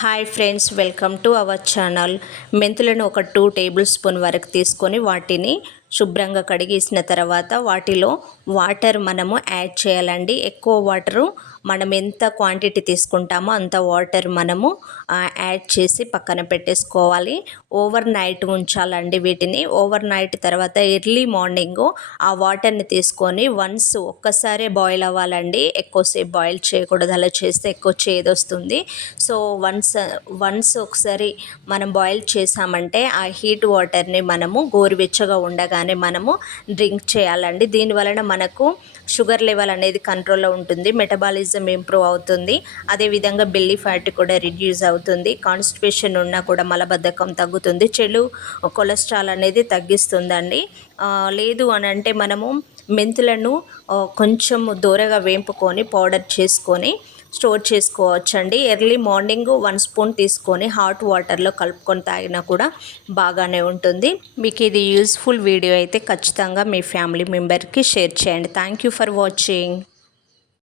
Hi friends, welcome to our channel. మెంతులను ఒక 2 table spoon వరకు తీసుకొని వాటిని శుభ్రంగా కడిగేసిన తర్వాత వాటిలో వాటర్ మనము యాడ్ చేయాలండి. ఎక్కువ వాటరు మనం ఎంత క్వాంటిటీ తీసుకుంటామో అంత వాటర్ మనము యాడ్ చేసి పక్కన పెట్టేసుకోవాలి. ఓవర్ నైట్ ఉంచాలండి వీటిని. ఓవర్ నైట్ తర్వాత ఎర్లీ మార్నింగు ఆ వాటర్ని తీసుకొని ఒక్కసారే బాయిల్ అవ్వాలండి. ఎక్కువసేపు బాయిల్ చేయకూడదు, అలా చేస్తే ఎక్కువ చేదొస్తుంది. సో వన్స్ ఒకసారి మనం బాయిల్ చేసామంటే ఆ హీట్ వాటర్ని మనము గోరువెచ్చగా ఉండగానే మనము డ్రింక్ చేయాలండి. దీనివలన మనకు షుగర్ లెవెల్ అనేది కంట్రోల్లో ఉంటుంది, మెటబాలిజం ఇంప్రూవ్ అవుతుంది, అదేవిధంగా బెల్లీ ఫ్యాట్ కూడా రిడ్యూస్ అవుతుంది, కాన్స్టిపేషన్ ఉన్నా కూడా మలబద్ధకం తగ్గుతుంది, చెడు కొలెస్ట్రాల్ అనేది తగ్గిస్తుందండి. లేదు అని అంటే మనము మెంతులను కొంచెం దూరగా వేంపుకొని పౌడర్ చేసుకొని స్టోర్ చేసుకోవచ్చండి. ఎర్లీ మార్నింగ్ 1 స్పూన్ తీసుకొని హాట్ వాటర్లో కలుపుకొని తాగినా కూడా బాగానే ఉంటుంది. మీకు ఇది యూస్ఫుల్ వీడియో అయితే ఖచ్చితంగా మీ ఫ్యామిలీ మెంబర్కి షేర్ చేయండి. Thank you for watching.